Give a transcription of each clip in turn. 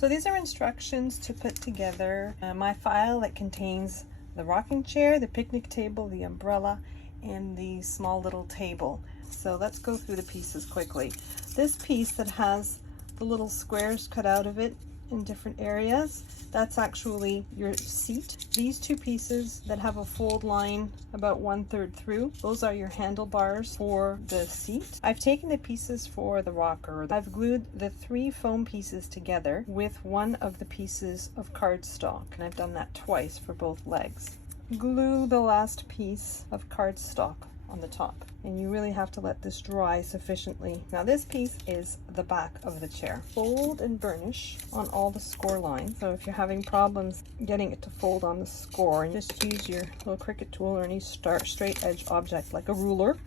So these are instructions to put together my file that contains the rocking chair, the picnic table, the umbrella, and the small little table. So let's go through the pieces quickly. This piece that has the little squares cut out of it in different areas, that's actually your seat. These two pieces that have a fold line about 1/3 through, those are your handlebars for the seat. I've taken the pieces for the rocker. I've glued the 3 foam pieces together with one of the pieces of cardstock, and I've done that twice for both legs. Glue the last piece of cardstock on the top, and you really have to let this dry sufficiently. Now this piece is the back of the chair. Fold and burnish on all the score lines. So if you're having problems getting it to fold on the score, just use your little Cricut tool or any straight edge object like a ruler.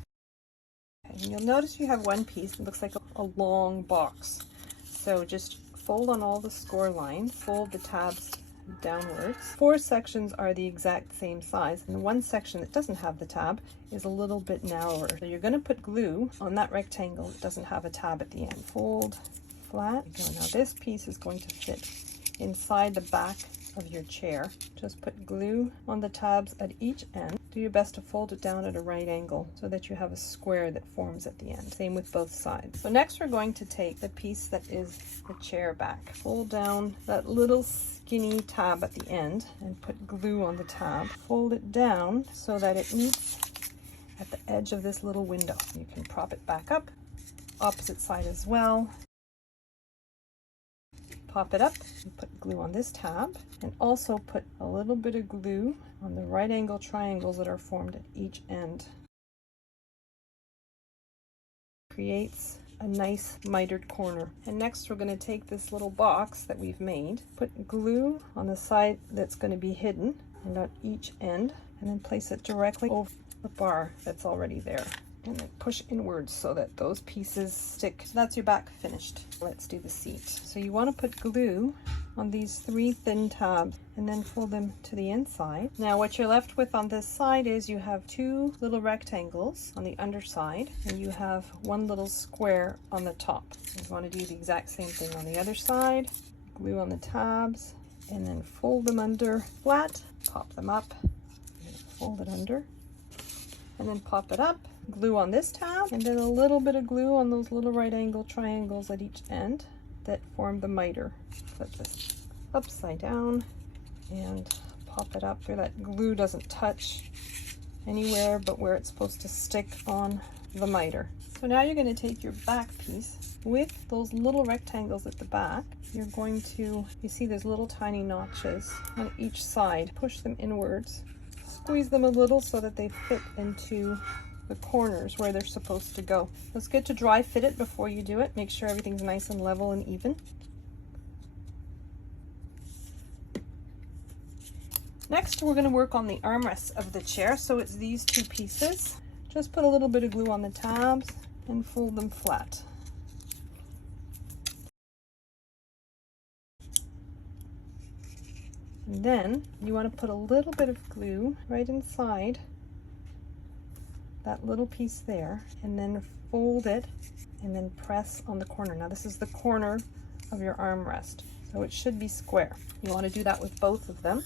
And you'll notice you have one piece that looks like a long box. So just fold on all the score lines, fold the tabs downwards. 4 sections are the exact same size, and the one section that doesn't have the tab is a little bit narrower. So you're going to put glue on that rectangle that doesn't have a tab at the end. Fold flat. Now this piece is going to fit inside the back of your chair. Just put glue on the tabs at each end. Do your best to fold it down at a right angle so that you have a square that forms at the end. Same with both sides. So next we're going to take the piece that is the chair back. Fold down that little skinny tab at the end and put glue on the tab. Fold it down so that it meets at the edge of this little window. You can prop it back up, opposite side as well. Pop it up and put glue on this tab, and also put a little bit of glue on the right angle triangles that are formed at each end. Creates a nice mitered corner. And next we're going to take this little box that we've made, put glue on the side that's going to be hidden and on each end, and then place it directly over the bar that's already there. And then push inwards so that those pieces stick. So that's your back finished. Let's do the seat. So you want to put glue on these 3 thin tabs and then fold them to the inside. Now what you're left with on this side is you have 2 little rectangles on the underside, and you have 1 little square on the top. You want to do the exact same thing on the other side. Glue on the tabs and then fold them under flat, pop them up, and fold it under, and then pop it up. Glue on this tab, and then a little bit of glue on those little right angle triangles at each end that form the miter. Flip this upside down and pop it up so that glue doesn't touch anywhere but where it's supposed to stick on the miter. So now you're going to take your back piece with those little rectangles at the back. You're going to, you see there's little tiny notches on each side. Push them inwards. Squeeze them a little so that they fit into the corners where they're supposed to go. It's good to dry fit it before you do it. Make sure everything's nice and level and even. Next, we're going to work on the armrests of the chair. So it's these 2 pieces. Just put a little bit of glue on the tabs and fold them flat. And then you want to put a little bit of glue right inside that little piece there, and then fold it and then press on the corner. Now this is the corner of your armrest, so it should be square. You want to do that with both of them.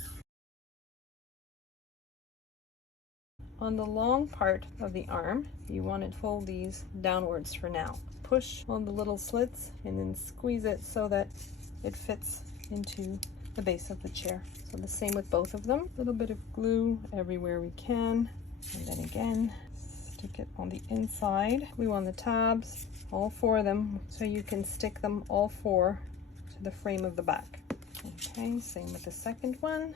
On the long part of the arm, you want to fold these downwards for now. Push on the little slits and then squeeze it so that it fits into the base of the chair. So the same with both of them. A little bit of glue everywhere we can, and then again stick it on the inside. Glue on the tabs, all 4 of them, so you can stick them all 4 to the frame of the back. Okay, same with the second one.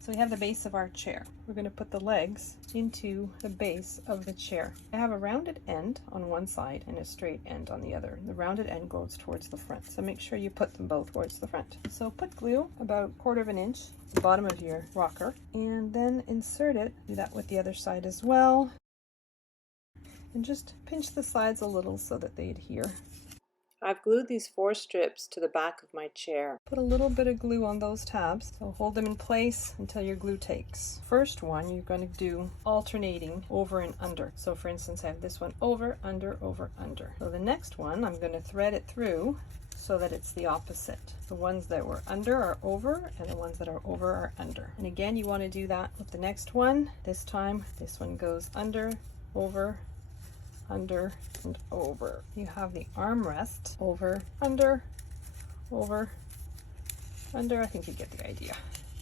So we have the base of our chair. We're going to put the legs into the base of the chair. I have a rounded end on one side and a straight end on the other. The rounded end goes towards the front, so make sure you put them both towards the front. So put glue about 1/4 inch at the bottom of your rocker, and then insert it. Do that with the other side as well. And just pinch the sides a little so that they adhere. I've glued these 4 strips to the back of my chair. Put a little bit of glue on those tabs, so hold them in place until your glue takes. First one, you're going to do alternating over and under. So for instance, I have this one over, under, over, under. So the next one, I'm going to thread it through so that it's the opposite. The ones that were under are over, and the ones that are over are under. And again, you want to do that with the next one. This time, this one goes under, over, under, and over. You have the armrest over, under, over, under. I think you get the idea.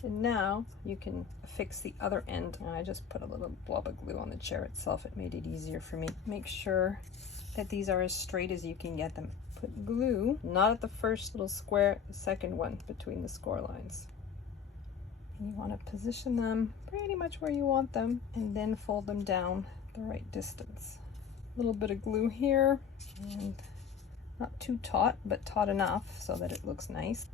And now you can fix the other end. I just put a little blob of glue on the chair itself. It made it easier for me. Make sure that these are as straight as you can get them. Put glue, not at the first little square, the second one between the score lines. And you want to position them pretty much where you want them, and then fold them down the right distance. A little bit of glue here, and not too taut, but taut enough so that it looks nice.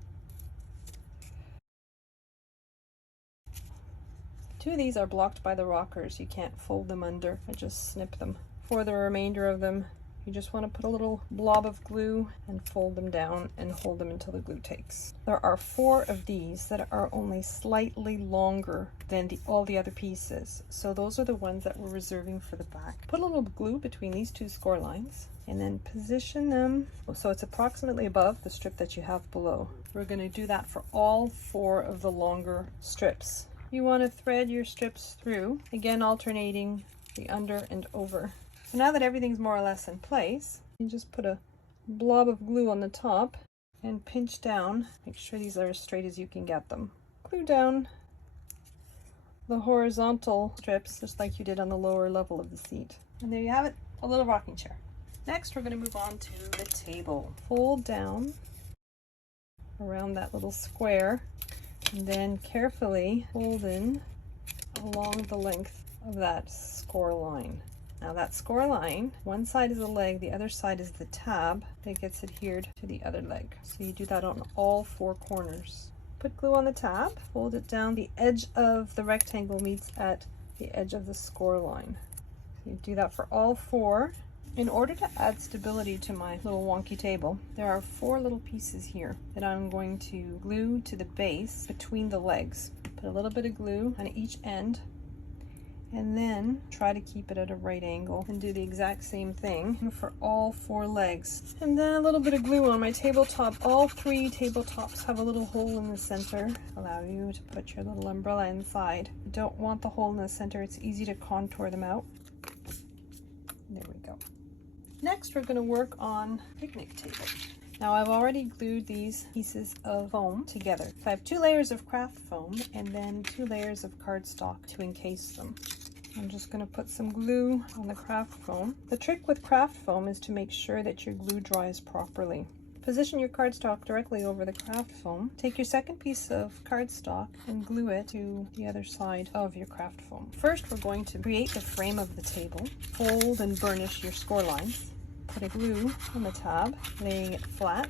2 of these are blocked by the rockers. You can't fold them under. I just snip them. For the remainder of them, you just want to put a little blob of glue and fold them down and hold them until the glue takes. There are 4 of these that are only slightly longer than all the other pieces. So those are the ones that we're reserving for the back. Put a little glue between these 2 score lines and then position them so it's approximately above the strip that you have below. We're going to do that for all 4 of the longer strips. You want to thread your strips through, again alternating the under and over. So now that everything's more or less in place, you just put a blob of glue on the top and pinch down. Make sure these are as straight as you can get them. Glue down the horizontal strips just like you did on the lower level of the seat. And there you have it, a little rocking chair. Next, we're going to move on to the table. Fold down around that little square and then carefully fold in along the length of that score line. Now that score line, one side is the leg, the other side is the tab that gets adhered to the other leg. So you do that on all 4 corners. Put glue on the tab, fold it down. The edge of the rectangle meets at the edge of the score line. So you do that for all 4. In order to add stability to my little wonky table, there are 4 little pieces here that I'm going to glue to the base between the legs. Put a little bit of glue on each end, and then try to keep it at a right angle and do the exact same thing for all 4 legs. And then a little bit of glue on my tabletop. All 3 tabletops have a little hole in the center. Allow you to put your little umbrella inside. You don't want the hole in the center. It's easy to contour them out. There we go. Next, we're going to work on picnic table. Now I've already glued these pieces of foam together. So I have 2 layers of craft foam and then 2 layers of cardstock to encase them. I'm just going to put some glue on the craft foam. The trick with craft foam is to make sure that your glue dries properly. Position your cardstock directly over the craft foam. Take your second piece of cardstock and glue it to the other side of your craft foam. First, we're going to create the frame of the table. Fold and burnish your score lines. Put a glue on the tab, laying it flat.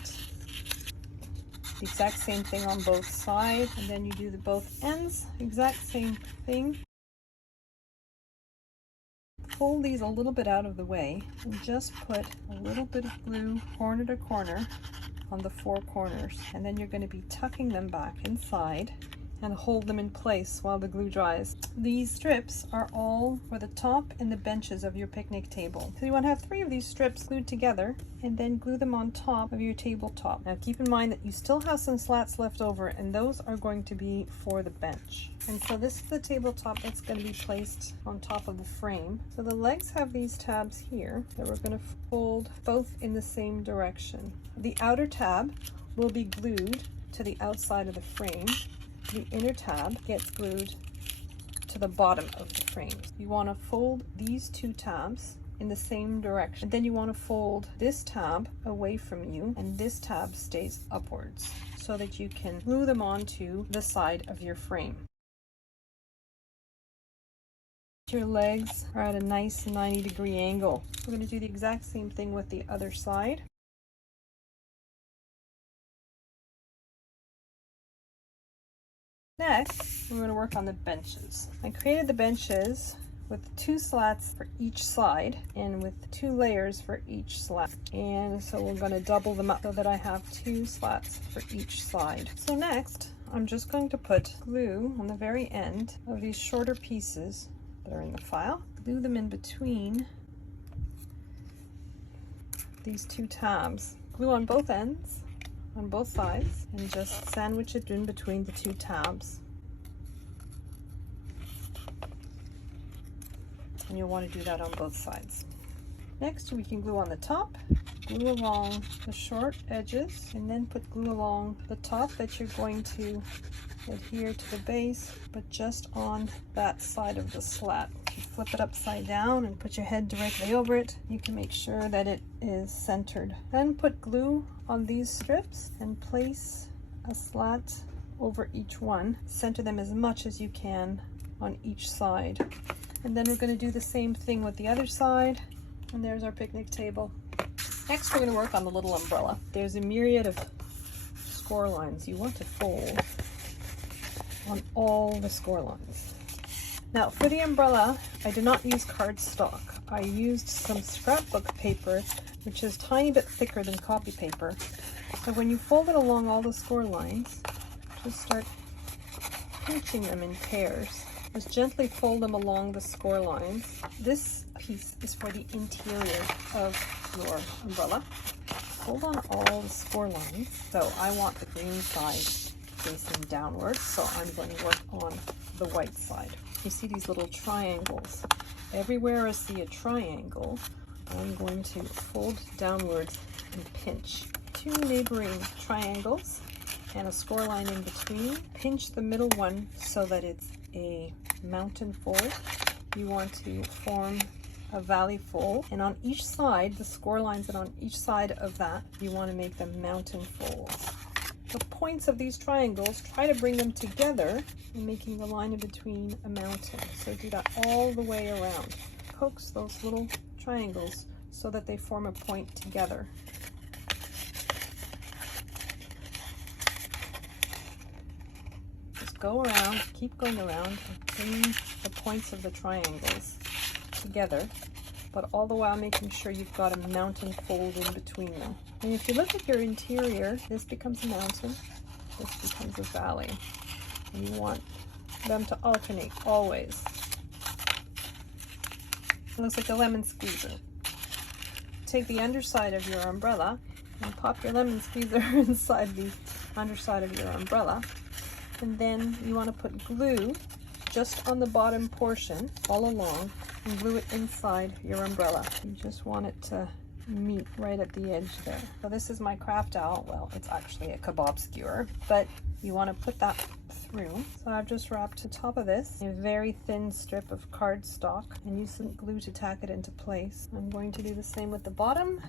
The exact same thing on both sides, and then you do both ends, exact same thing. Fold these a little bit out of the way and just put a little bit of glue corner to corner on the 4 corners, and then you're going to be tucking them back inside and hold them in place while the glue dries. These strips are all for the top and the benches of your picnic table. So you want to have 3 of these strips glued together and then glue them on top of your tabletop. Now keep in mind that you still have some slats left over, and those are going to be for the bench. And so this is the tabletop that's going to be placed on top of the frame. So the legs have these tabs here that we're going to fold both in the same direction. The outer tab will be glued to the outside of the frame. The inner tab gets glued to the bottom of the frame. You want to fold these 2 tabs in the same direction. Then you want to fold this tab away from you, and this tab stays upwards so that you can glue them onto the side of your frame. Your legs are at a nice 90-degree angle. We're going to do the exact same thing with the other side. Next, we're going to work on the benches. I created the benches with 2 slats for each side and with 2 layers for each slat. And so we're going to double them up so that I have 2 slats for each side. So next, I'm just going to put glue on the very end of these shorter pieces that are in the file. Glue them in between these 2 tabs. Glue on both ends, on both sides, and just sandwich it in between the 2 tabs. And you'll want to do that on both sides. Next, we can glue on the top, glue along the short edges, and then put glue along the top that you're going to adhere to the base, but just on that side of the slat. If you flip it upside down and put your head directly over it, you can make sure that it is centered. Then put glue on these strips and place a slat over each one. Center them as much as you can on each side. And then we're going to do the same thing with the other side. And there's our picnic table. Next, we're going to work on the little umbrella. There's a myriad of score lines you want to fold on all the score lines. Now, for the umbrella, I did not use cardstock. I used some scrapbook paper, which is a tiny bit thicker than copy paper. So when you fold it along all the score lines, just start pinching them in pairs. Just gently fold them along the score lines. This piece is for the interior of your umbrella. Fold on all the score lines. So I want the green side facing downwards, so I'm going to work on the white side. You see these little triangles. Everywhere I see a triangle, I'm going to fold downwards and pinch. 2 neighboring triangles and a score line in between. Pinch the middle one so that it's a mountain fold. You want to form a valley fold, and on each side, the score lines that on each side of that, you want to make them mountain folds. The points of these triangles, try to bring them together and making the line in between a mountain. So do that all the way around. Coax those little triangles so that they form a point together. Go around, keep going around, and bring the points of the triangles together, but all the while making sure you've got a mountain fold in between them. And if you look at your interior, this becomes a mountain, this becomes a valley. And you want them to alternate always. It looks like a lemon squeezer. Take the underside of your umbrella and pop your lemon squeezer inside the underside of your umbrella. And then you want to put glue just on the bottom portion all along and glue it inside your umbrella. You just want it to meet right at the edge there. So this is my craft owl. Well, it's actually a kebab skewer, but you want to put that through. So I've just wrapped the top of this in a very thin strip of cardstock and use some glue to tack it into place. I'm going to do the same with the bottom.